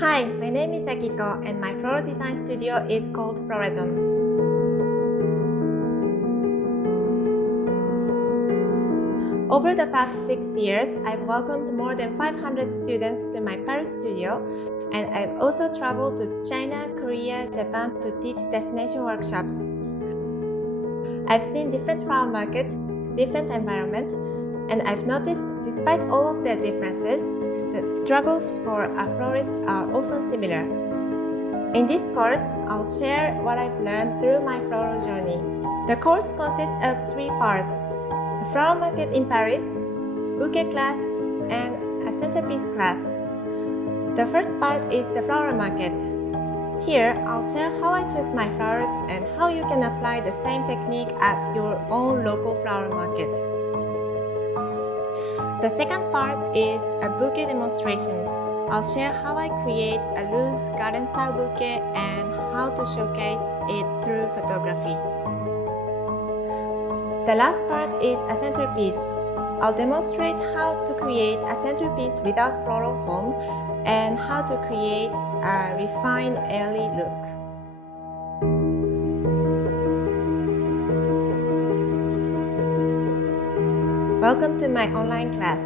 Hi, my name is Akiko and my floral design studio is called Floraison. Over the past 6 years, I've welcomed more than 500 students to my Paris studio, and I've also traveled to China, Korea, Japan to teach destination workshops. I've seen different flower markets, different environments, and I've noticed despite all of their differences, the struggles for a florist are often similar. In this course, I'll share what I've learned through my floral journey. The course consists of 3 parts: a flower market in Paris, Bouquet class, and a Centerpiece class. The first part is the flower market. Here, I'll share how I choose my flowers and how you can apply the same technique at your own local flower market. The second part is a bouquet demonstration. I'll share how I create a loose garden-style bouquet and how to showcase it through photography. The last part is a centerpiece. I'll demonstrate how to create a centerpiece without floral foam and how to create a refined, airy look. Welcome to my online class.